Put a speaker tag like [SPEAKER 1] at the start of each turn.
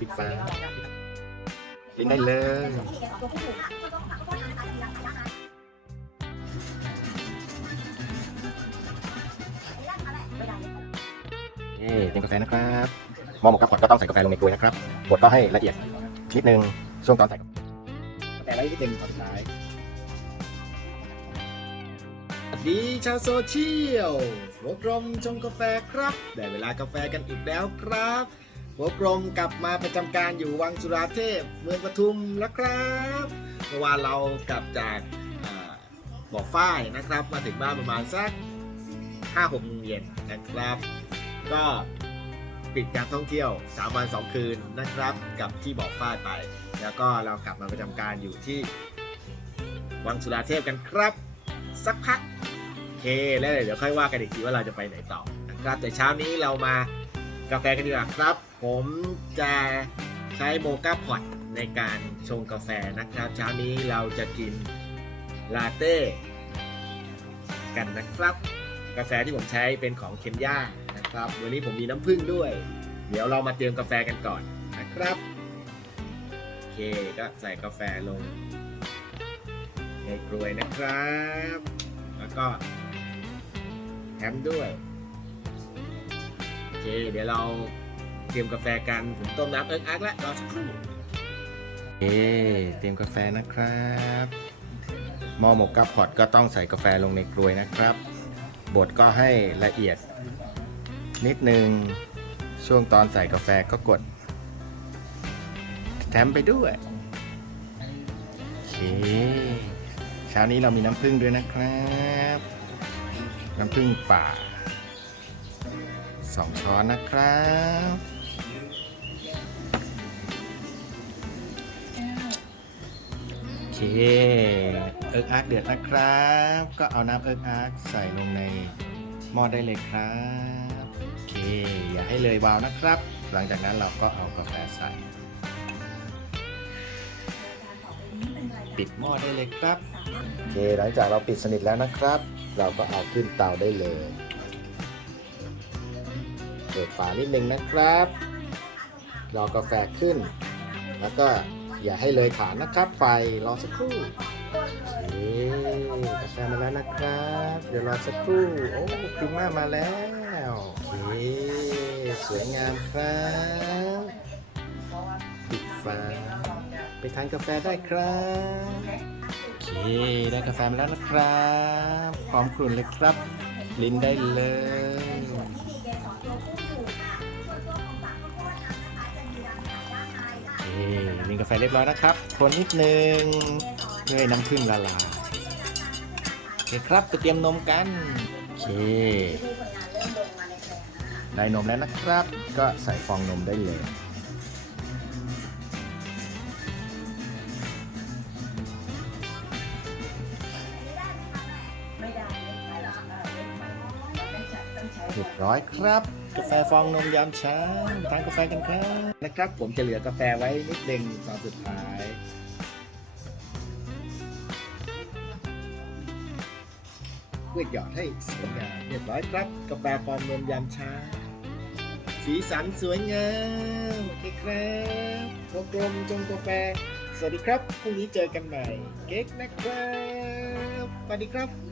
[SPEAKER 1] ปิดฟ้าลิงได้เลยเย้เตรียมกาแฟนะครับหม้อหมกกับขวดก็ต้องใส่กาแฟลงในกลวยนะครับบดก็ให้ละเอียดนิดนึงช่วงตอนใส่กาแฟไว้นิดนึงตอนสุดท้ายสวัสดีชาวโซเชียลหัวกลมชงกาแฟครับ ได้เวลากาแฟกันอีกแล้วครับ หัวกลมกลับมาประจำการอยู่วังสุราเทพเมืองปทุมแล้วครับเมื่อวานเรากลับจากบ่อฝ้ายนะครับ มาถึงบ้านประมาณสัก5 6โมงเย็นนะครับ ก็ปิดการท่องเที่ยว 3 วัน 2 คืนนะครับกับที่บ่อฝ้ายไป แล้วก็เรากลับมาประจำการอยู่ที่วังสุราเทพกันครับ สักพักโอเคแล้วเดี๋ยวค่อยว่ากันอีกทีว่าเราจะไปไหนต่อนะครับแต่เช้านี้เรามา กาแฟกันดีกว่าครับ ผมจะใช้โมกาพอตในการชงกาแฟนะครับ เช้านี้เราจะกินลาเต้กันนะครับ กาแฟที่ผมใช้เป็นของเคนยานะครับ วันนี้ผมมีน้ำผึ้งด้วย เดี๋ยวเรามาเตรียมกาแฟกันก่อนนะครับโอเคก็ใส่กาแฟลง ในกรวยนะครับ แล้วก็แฮมด้วย เค เดี๋ยวเราเตรียมกาแฟกันผมต้มน้ำเอิ๊กอักแล้วรอสักครู่เอเตรียมกาแฟนะครับหม้อหมกกับพอตก็ต้องใส่กาแฟลงในกรวยนะครับบดก็ให้ละเอียด นิดนึงช่วงตอนใส่กาแฟก็กด แถมไปด้วยโอเคเช้านี้เรามีน้ำผึ้งด้วยนะครับ น้ำผึ้งป่า สองช้อนนะครับ โอเค เอิร์กอาร์กเดือดนะครับ ก็เอาน้ำเอิร์กอาร์กใส่ลงในหม้อได้เลยครับ โอเค อย่าให้เลยวาวนะครับ หลังจากนั้นเราก็เอากาแฟใส่ ปิดหม้อได้เลยครับ โอเค หลังจากเราปิดสนิทแล้วนะครับ เราก็เอาขึ้นเตาได้เลย ปิดฝานิดนึงนะครับ รอกาแฟขึ้น แล้วก็อย่าให้เลยฐานนะครับ ไฟรอสักครู่โอเคกาแฟมาแล้วนะครับ เดี๋ยวรอสักครู่โอ้ครีมม่ามาแล้วโอเคสวยงามครับปิดฝาไปทานกาแฟได้ครับโอเคได้กาแฟมาแล้วนะครับพร้อมกลุ่นเลยครับ ลิ้นได้เลย ลินกาแฟเรียบร้อยนะครับ คนนิดนึงเพื่อน้ำผึ้งละลายโอเคครับไปเตรียมนมกัน โอเค ได้นมแล้วนะครับ ก็ใส่ฟองนมได้เลยเรียบร้อยครับ กาแฟฟองนมยามเช้าทานกาแฟกันครับนะครับ ผมจะเหลือกาแฟไว้นิดนึงตอนสุดท้ายเพื่อหยอดให้สวยงามเรียบร้อยครับ กาแฟฟองนมยามเช้าสีสันสวยงามโอเคครับโปรกลมจงกาแฟ สวัสดีครับพรุ่งนี้เจอกันใหม่ เก๊กนะครับสวัสดีครับ